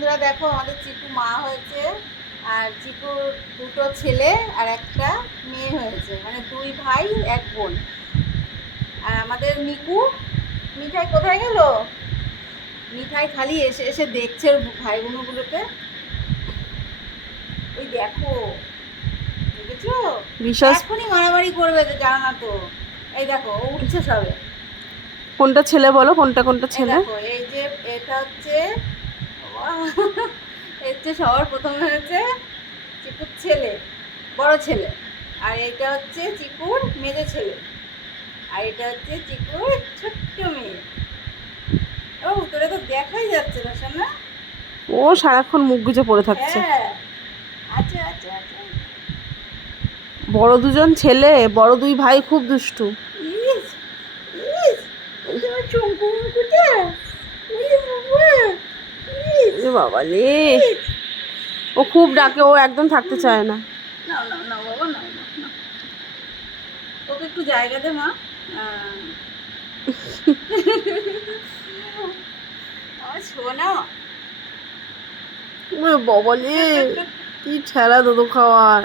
বন্ধুরা দেখো আমাদের চিকু মা হয়েছে আর চিকুর দুটো ছেলে আর একটা মেয়ে হয়েছে, মানে দুই ভাই এক বোন। আর আমাদের মিঠাই কোথায় গেল? মিঠাই খালি এসে এসে দেখছে ওর ভাই বোনগুলোকে। ওই দেখো, দেখেছো? বিশ্বাস এখনই মারামারি করবে, তো জানো না তো। এই দেখো ও উঠছে সবে। কোনটা ছেলে বলো, কোনটা কোনটা এই ছেলে? দেখো, এই যে এটা হচ্ছে এর হচ্ছে সবার প্রথমে হয়েছে চিকুর ছেলে, বড় ছেলে। আর এটা হচ্ছে চিকুর মেজো ছেলে। আর এটা হচ্ছে চিকুর ছোট্ট মেয়ে। ও তোরে তো দেখাই যাচ্ছে না শোনা। ও সারাক্ষণ মুখ গুজে পড়ে থাকছে। হ্যাঁ, আচ্ছা আচ্ছা আচ্ছা। বড় দুজন ছেলে, বড় দুই ভাই খুব দুষ্টু। ইস ইস, ওই তোমার চঙ্কু মুকুটা। ওরে বাবা, ইস এ বাবা রে, ইস। ও খুব ডাকে, ও একদম থাকতে চায় না। নাও নাও নাও বাবা, নাও নাও নাও। ওকে একটু জায়গা দে মা। আমার শোনা। ও বাবা রে, কি ঠেলা দুধ খাওয়ার।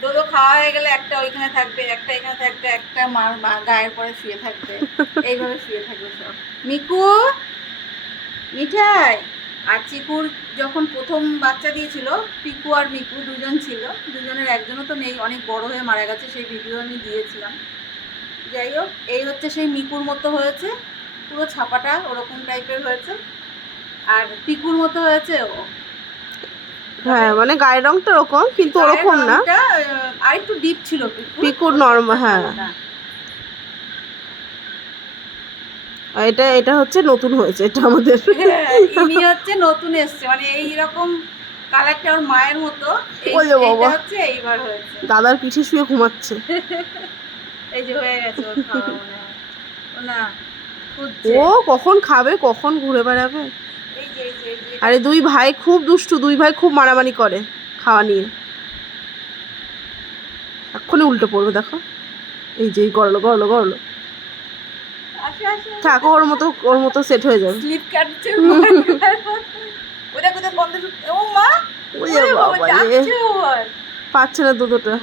দুধও খাওয়া হয়ে গেলে একটা ওইখানে থাকবে, একটা এখানে থাকবে, একটা মার গায়ের পরে শুয়ে থাকবে। এইভাবে শুয়ে থাকবে সব। মিকু, মিঠাই। আর চিকুর যখন প্রথম বাচ্চা দিয়েছিল, পিকু আর মিকু দুজন ছিল। দুজনের একজনও তো নেই, অনেক বড় হয়ে মারা গেছে, সেই ভিডিও আমি দিয়েছিলাম। যাই হোক, এই হচ্ছে সেই মিকুর মতো হয়েছে, পুরো ছাপাটা ওরকম টাইপের হয়েছে। আর পিকুর মতো হয়েছে ও। হ্যাঁ মানে গায়ের রংটা ওরকম, কিন্তু গায়ের ওরকম না। রংটা আরেকটু ডিপ ছিল পিকুর নরমাল, হ্যাঁ। আর এটা এটা হচ্ছে নতুন হয়েছে, এটা আমাদের। ইনি হচ্ছে নতুন এসছে, মানে এইরকম কালারটা ওর মায়ের মতো। ওলে এইটা বাবা, হচ্ছে এইবার হয়েছে। দাদার পিঠে শুয়ে ঘুমাচ্ছে। এই যে হয়ে গেছে ওর খাওয়া মনে হয়। ও না, খুঁজছে। ও কখন খাবে, কখন ঘুরে বেড়াবে। এই যে এই যে এই যে আরে দুই ভাই খুব দুষ্টু, দুই ভাই খুব মারামারি করে খাওয়া নিয়ে। এক্ষুনি উল্টে পড়বে দেখো। এই যে গড়লো গড়লো গড়লো। আসে আসে। থাকো, ওর মতো সেট হয়ে যাবে। স্লিপ কাটছে। ওটা কোথায় বন্ধ? ও মা, ওই ওরে বাবা বাবা রে, ডাকছে ওর। পাচ্ছে না দুধটা।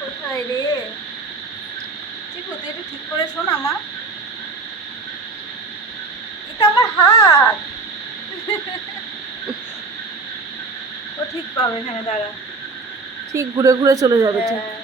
কোথায় রে? ঠিক হতে একটু ঠিক করে শোন আমার। এটা আমার হাত। ও ঠিক পাবে, এখানে দাঁড়া। ঠিক ঘুরে ঘুরে চলে যাবে ঠিক। হ্যাঁ।